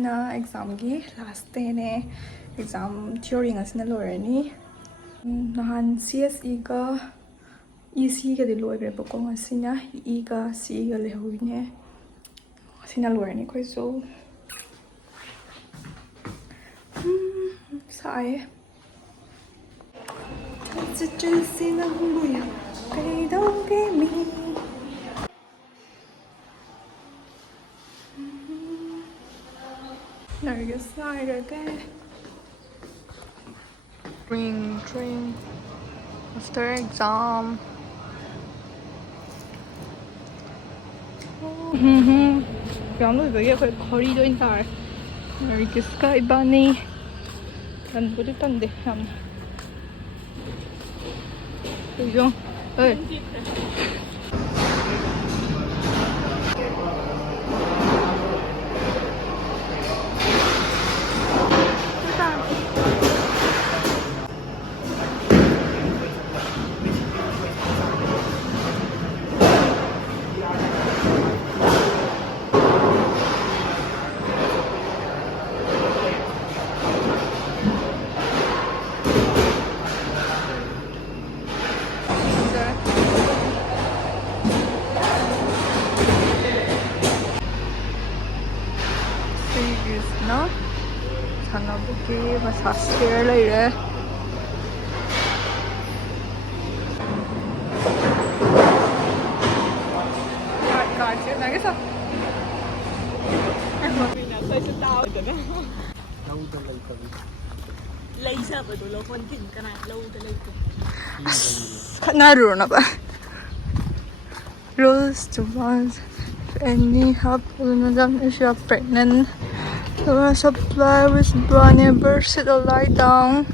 ꯉꯁꯤꯅ ꯑꯦꯛꯖꯥꯝꯒꯤ ꯂꯥꯁ ꯗꯦꯅꯦ exam theory ꯉꯁꯤꯅ ꯂꯣꯏꯔꯅꯤ ꯅꯍꯥꯟ CSEꯒ ECꯒꯗꯤ ꯂꯣꯏꯈ꯭ꯔꯦꯕꯀꯣ ꯉꯁꯤꯅ Eꯒ CEꯒ ꯂꯩꯍꯧꯔꯤꯅꯦ ꯉꯁꯤꯅ ꯂꯣꯏꯔꯅꯤ ꯑꯩꯈꯣꯏꯁꯨ ꯁꯥꯏꯌꯦ ꯆꯤꯆꯤꯁꯤꯅ ꯍꯨꯝꯕꯨꯌꯥ ꯀꯩꯗꯧꯒꯦ ꯃꯤ Nergisꯉꯥꯏꯔꯒꯦ Dream after exam exam ꯂꯣꯏꯕꯒꯤ ꯑꯩꯈꯣꯏ ꯈꯣꯔꯤꯗ ꯑꯣꯏꯅ ꯇꯥꯔꯦ Nergisꯀ 이번이 ꯇꯟꯕꯨꯗꯤ ꯇꯟꯗꯦ ꯌꯥꯝꯅ 그죠? 네. 나 사나보기 마사지 체어 레이레 가지 나게서 Phải tao rồi đó. Lâu tới lấy cần. Lấy sao vậy tụi nó con chỉnh cái này lâu tới lấy cần. 나루나 봐. Rules to once any help if you are pregnant. The supply with bunny bird sit or lie down.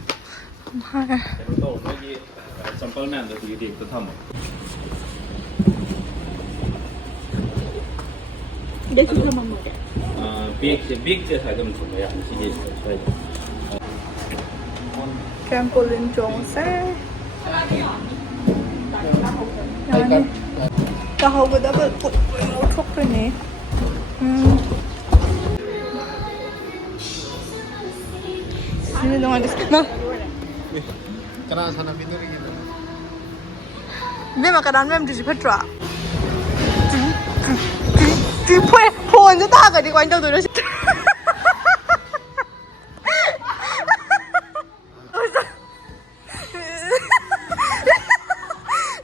Sample man that you did to thumb. Để chúng ta mong một cái. Bigจะถ่ายกันถูกไหมอ่ะที่นี่ใช่ Trampoline Jones. Kahawada ba put mo chok ni. Sino naman gusto mo? Kana sana pinuri gitu. Be makaran mem di petra. Di phoneจะตากันดีกว่าจังตัวนี้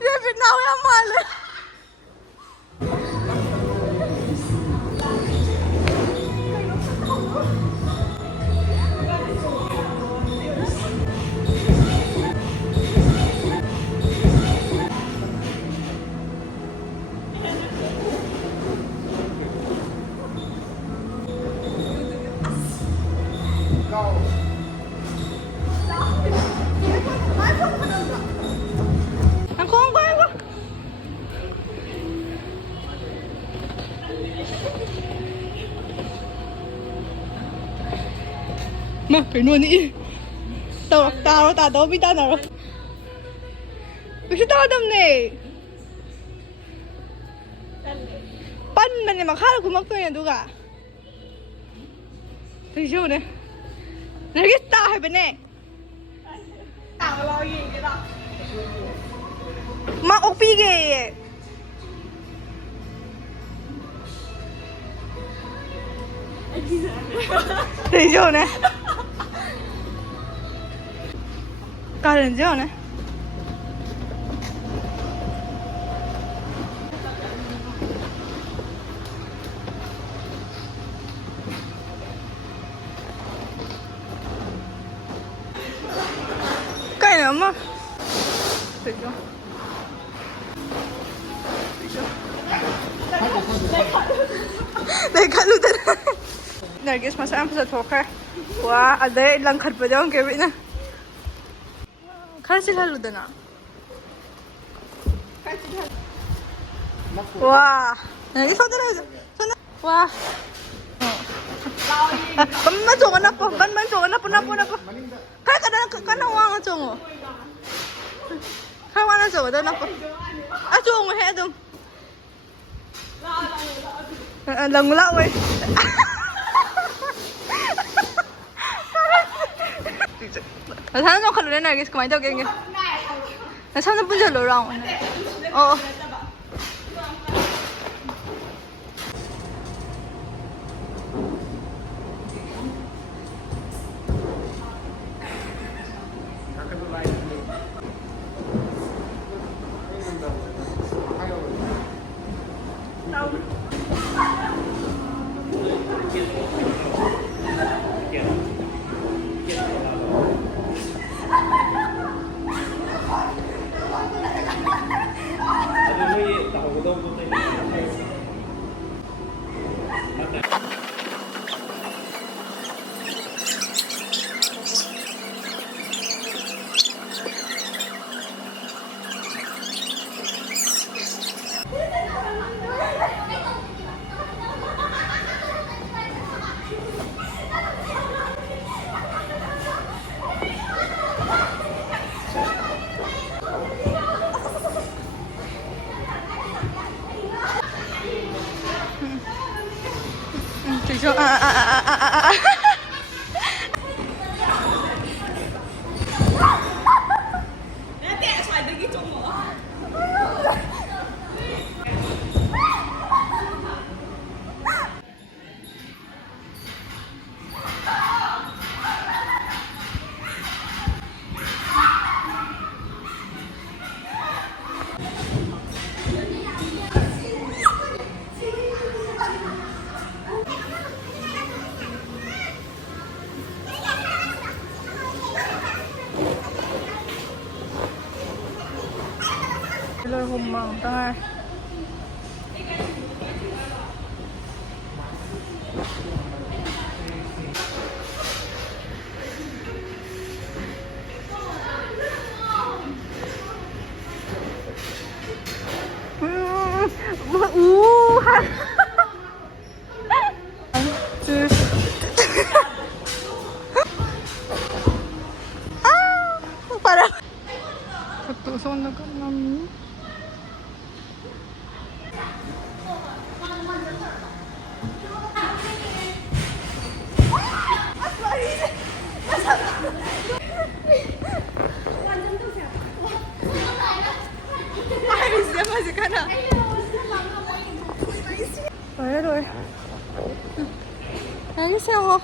เรื่องเป็นเอาอย่างมันเลยมาไปนวดนี่ตาโตพี่ตาหน่อยไม่ใช่ตาดำเนี่ยปั้นมันเนี่ยมาฆ่าคุณมักตัวเนี่ยดูกะถึงชั่วเนี่ยนี่ก็ตาให้เป็นเนี่ยตาเราอีกแล้วมาอกปีเกย์ถึงชั่วเนี่ย다른 지 않네. 까이네 엄마. 되죠. 내 칼로들. Nergis masa amsa thoka. Wah, ada ilang khat pa jaung ke bina. Kasi haluda na. Wah, Nergis soda na. Wah. Ban jong na po, ban jong na po. Kaya kana wang jong. Kaya wang jong da na po. Jong he dong. Lang la oi. 나사는 좀 칼로 내놔야겠어. 그만 더 갱게. 나 30분 전에 올라온 거네. 어. 저 lời hùng mỏng ta para ketusuk nak kami masih kana. rồi. Anh sao không?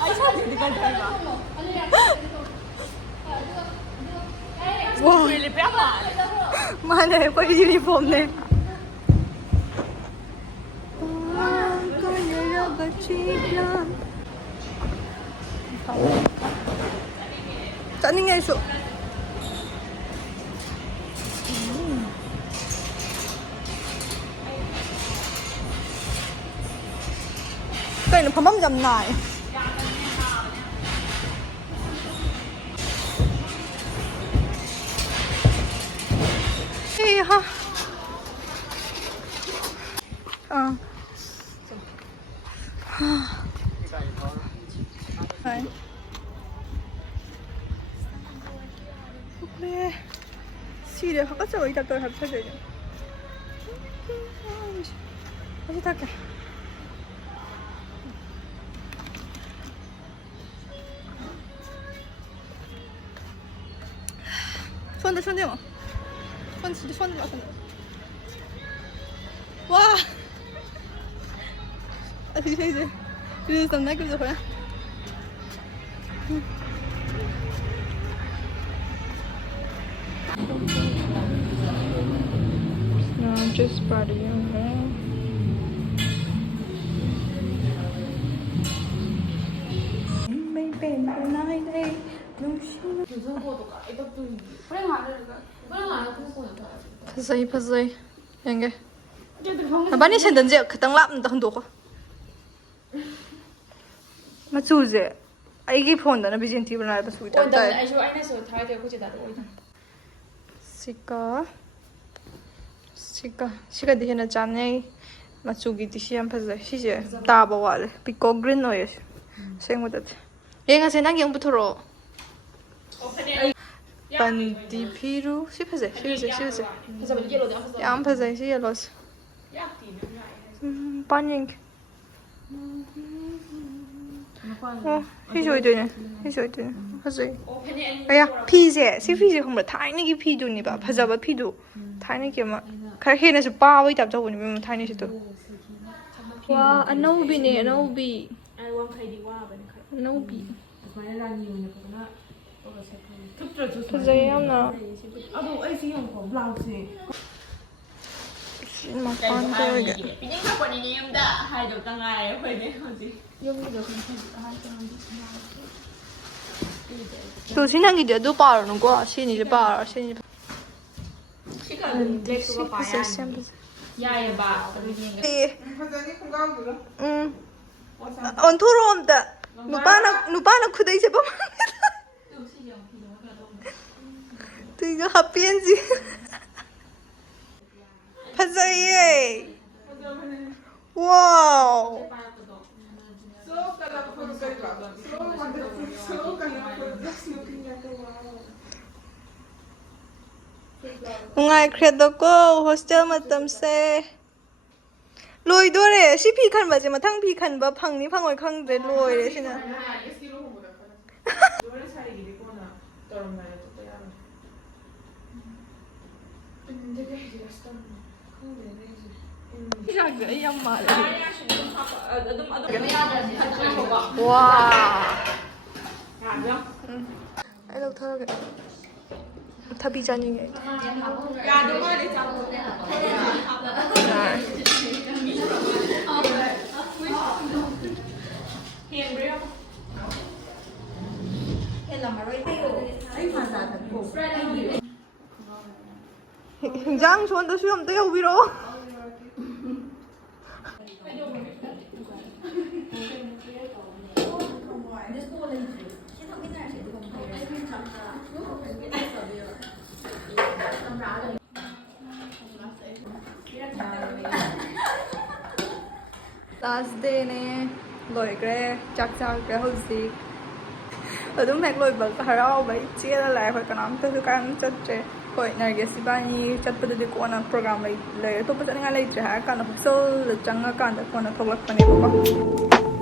Anh sao thì đi con trai mà. Wow. Mà này có uniform này. 짜증내 있어. cái này phẩm dầm này đi ha đấy 그래 시리에 가까이 이따 또 합쳐져 다시 탈게 손대 손대 뭐 손 진짜 손대 마 손대 와 아 이제 이제 좀 나게 좀 그래 No, just partying, man. Baby, night day. فزي فزي ينجح باني شندنجي كتن لاب ندخن دوخ ما تشوزي ايغي فون انا بيجنتي بنا بس ويتا ايشو اينا سو تاي دي كوجي دار اويدا 시가 디헤나 짠네 마추기 디시안 파자 시제 다바 와레 피코 그린 노예 생모다 얘가 세난 경부터로 반디 피루 시파제 양 파자 시엘로스 반영 ꯁꯤꯁꯨ ꯑꯣꯏꯗꯣꯏꯅꯦ ꯁꯤꯁꯨ ꯑꯣꯏꯗꯣꯏꯅꯦ ꯐꯖꯩ ꯑꯌꯥ ꯐꯤꯁꯦ ꯁꯤ ꯐꯤꯁꯦ ꯈꯪꯕ꯭ꯔꯥ ꯊꯥꯏꯅꯒꯤ ꯐꯤꯗꯨꯅꯦꯕ ꯐꯖꯕ ꯐꯤꯗꯨ ꯊꯥꯏꯅꯒꯤ ꯑꯃ ꯈꯔ ꯍꯦꯟꯅꯁꯨ ꯄꯥꯕꯩ ꯇꯥꯏꯞ ꯇꯧꯕꯅꯦꯕ ꯊꯥꯏꯅꯁꯤꯗꯣ ꯋꯥ ꯑꯅꯧꯕꯤꯅꯦ ꯑꯅꯧꯕꯤ ꯑꯅꯧꯕꯤ ꯐꯖꯩ ꯌꯥꯝꯅ ꯃꯄꯥꯟ ꯀꯩ ꯄꯤꯅꯤꯡ ꯊꯛꯄꯅꯤꯅꯦ ꯌꯨꯝꯗ ꯍꯥꯏꯗꯧ ꯇꯉꯥꯏꯔꯦ ꯑꯩꯈꯣꯏꯗꯤ ꯍꯧꯖꯤꯛ ꯇꯨ ꯁꯤ ꯅꯪꯒꯤꯗꯤ ꯑꯗꯨ ꯄꯥꯔꯨꯅꯨꯀꯣ ꯁꯤꯅꯤꯁꯦ ꯄꯥꯔꯣ ꯁꯤꯅꯤ ꯌꯥꯏꯑꯕ ꯑꯗꯨ ꯑꯣꯟꯊꯣꯔꯛꯑꯣ ꯑꯝꯇ ꯅꯨꯄꯥꯅ ꯈꯨꯗꯩ ꯆꯠꯄ ꯇꯨꯏꯒ ꯍꯥꯞꯄꯦꯟꯁꯤꯐꯖꯩꯌꯦ ꯋꯥꯎ ꯅꯨꯡꯉꯥꯏꯈ꯭ꯔꯦꯗꯀꯣ ꯍꯣꯁꯇꯦꯜ ꯃꯇꯝꯁꯦ ꯂꯣꯏꯗꯣꯔꯦ ꯁꯤ ꯐꯤ ꯈꯟꯕꯁꯦ ꯃꯊꯪ ꯐꯤ ꯈꯟꯕ ꯐꯪꯅꯤ ꯐꯪꯉꯣꯏ ꯈꯪꯗ꯭ꯔꯦ ꯂꯣꯏꯔꯦ ꯁꯤꯅ ꯑꯩ ꯌꯥꯝ ꯃꯥꯜꯂꯦ ꯋꯥ ꯑꯩ ꯂꯧꯊꯔꯒꯦ ꯊꯕꯤ ꯆꯥꯅꯤꯡꯉꯦ ꯍꯤꯟꯖꯥꯡ ꯁꯣꯟꯗꯁꯨ ꯑꯝꯇ ꯌꯧꯕꯤꯔꯛꯑꯣ ꯂꯥꯁ ꯗꯦꯅꯦ ꯂꯣꯏꯈ꯭ꯔꯦ ꯆꯥꯛ ꯆꯥꯈ꯭ꯔꯦ ꯍꯧꯖꯤꯛ ꯑꯗꯨꯝ ꯍꯦꯛ ꯂꯣꯏꯕ ꯍꯔꯥꯎꯕꯩ ꯆꯦꯜꯂ ꯂꯥꯛꯑꯦ ꯑꯩꯈꯣꯏ ꯀꯅꯥꯝꯇꯁꯨ ꯀꯥꯏꯝ ꯆꯠꯇ꯭ꯔꯦ ꯍꯣꯏ ꯅꯔꯒꯦꯁ ꯏꯕꯥꯅꯤ ꯆꯠꯄꯗꯗꯤ ꯀꯣꯟꯅ ꯄ꯭ꯔꯣꯒ꯭ꯔꯥꯝ ꯂꯩ ꯑꯇꯣꯞꯄ ꯆꯠꯅꯤꯡꯉꯥꯏ ꯂꯩꯇ꯭ꯔꯦ ꯍꯥꯏꯔ ꯀꯥꯟꯗ ꯍꯣꯁꯇꯦꯜꯗ ꯆꯪꯉꯀꯥꯟꯗ ꯀꯣꯟꯅ ꯊꯣꯛꯂꯛꯄꯅꯦꯕꯀꯣ